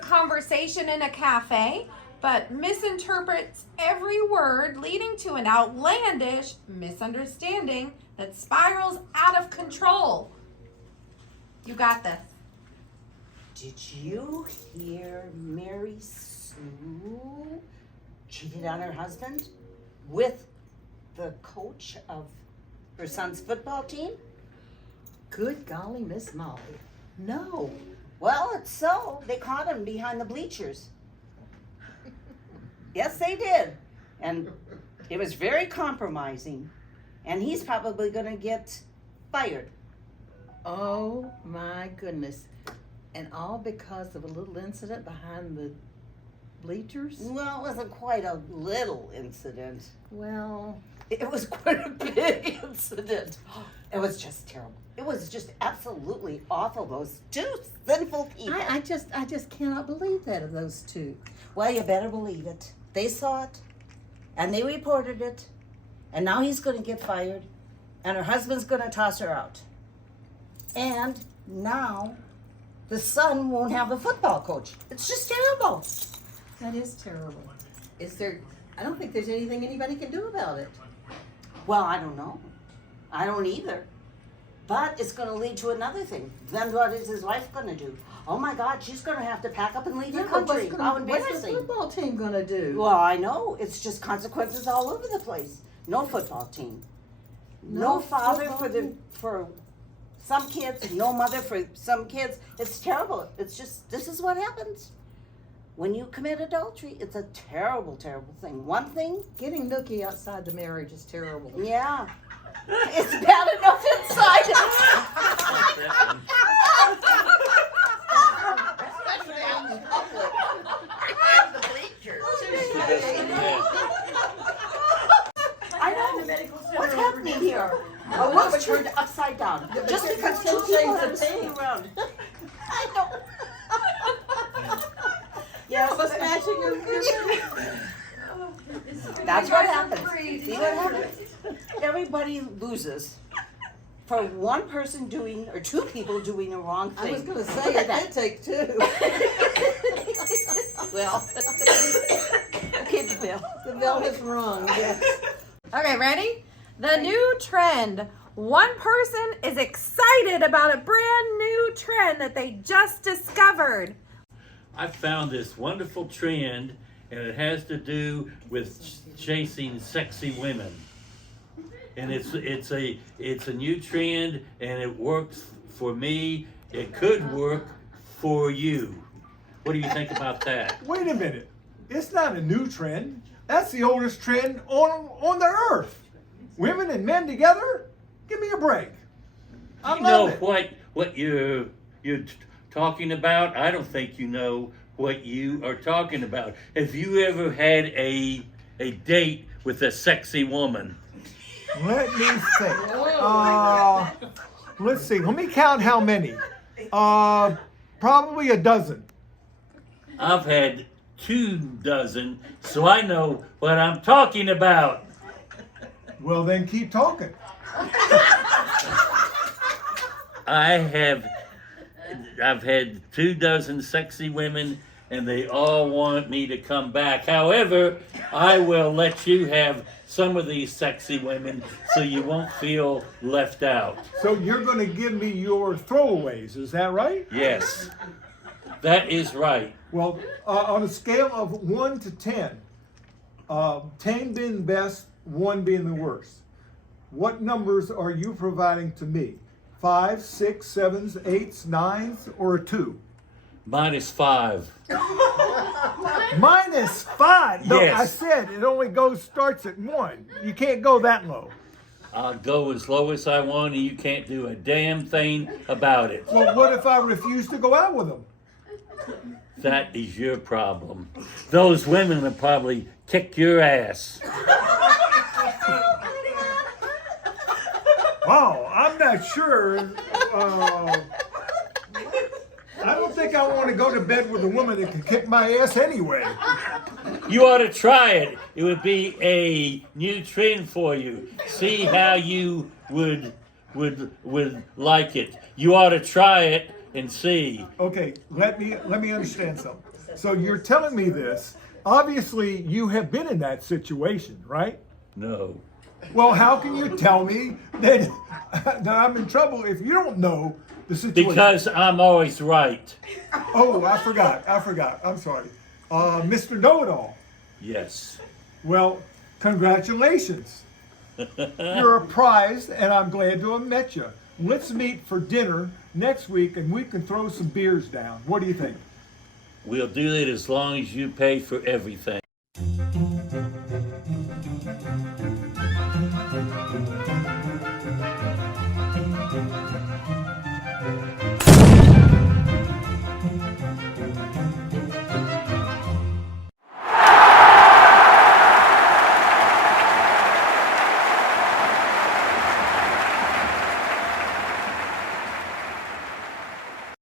conversation in a cafe, but misinterprets every word, leading to an outlandish misunderstanding that spirals out of control. You got this. Did you hear Mary Sue cheated on her husband with the coach of her son's football team? Good golly, Miss Molly. No. Well, it's so. They caught him behind the bleachers. Yes, they did. And it was very compromising. And he's probably going to get fired. Oh my goodness. And all because of a little incident behind the bleachers? Well, it wasn't quite a little incident. Well, It was quite a big incident. It was just terrible. It was just absolutely awful, those two sinful people. I just cannot believe that of those two. Well, you better believe it. They saw it, and they reported it, and now he's going to get fired, and her husband's going to toss her out. And now the son won't have a football coach. It's just terrible. That is terrible. I don't think there's anything anybody can do about it. Well, I don't know. I don't either. But it's going to lead to another thing. Then what is his wife going to do? Oh my God, she's going to have to pack up and leave the country. How What's the embarrassing. football team gonna do? Well, I know. It's just consequences all over the place. No football team. No father for some kids, no mother for some kids. It's terrible. It's just, this is what happens. When you commit adultery, it's a terrible, terrible thing. One thing, Getting nookie outside the marriage is terrible. yeah, it's bad enough inside. Especially out in public. Behind the bleachers. I know. What's happening here? A world's turned upside down. Just because two people have sitting around. I know. Yes, What's matching your that's what happens. See what happens? Everybody loses for one person doing, or two people doing the wrong thing. I was gonna say it did take two. Well, okay, the bell. The bell has rung. Yes. Okay, ready? The new trend. One person is excited about a brand new trend that they just discovered. I found this wonderful trend, and it has to do with chasing sexy women. And it's a new trend, and it works for me. It could work for you. What do you think about that? Wait a minute. It's not a new trend. That's the oldest trend on the earth. Women and men together? Give me a break. I You love know it. what you're talking about? I don't think you know what you are talking about. Have you ever had a date with a sexy woman? Let me think. Let's see. Let me count how many. Probably a dozen. I've had 24, so I know what I'm talking about. Well, then keep talking. I've had 24 sexy women, and they all want me to come back. However, I will let you have some of these sexy women so you won't feel left out. So you're going to give me your throwaways, is that right? Yes, that is right. Well, on a scale of 1 to 10, 10 being best, 1 being the worst, what numbers are you providing to me? 5, 6, 7s, 8s, 9s, or a 2? -5. -5? No, Yes. I said it only starts at 1. You can't go that low. I'll go as low as I want, and you can't do a damn thing about it. Well, what if I refuse to go out with them? That is your problem. Those women will probably kick your ass. Oh, I'm not sure. I don't think I want to go to bed with a woman that can kick my ass anyway. You ought to try it. It would be a new trend for you. See how you would like it. You ought to try it and see. Okay, let me understand something. So you're telling me this. Obviously, you have been in that situation, right? No. Well, how can you tell me that, that I'm in trouble if you don't know the situation? Because I'm always right. Oh, I forgot. I'm sorry. Mr. Know-It-All. Yes. Well, congratulations. You're a prize, and I'm glad to have met you. Let's meet for dinner next week, and we can throw some beers down. What do you think? We'll do it as long as you pay for everything.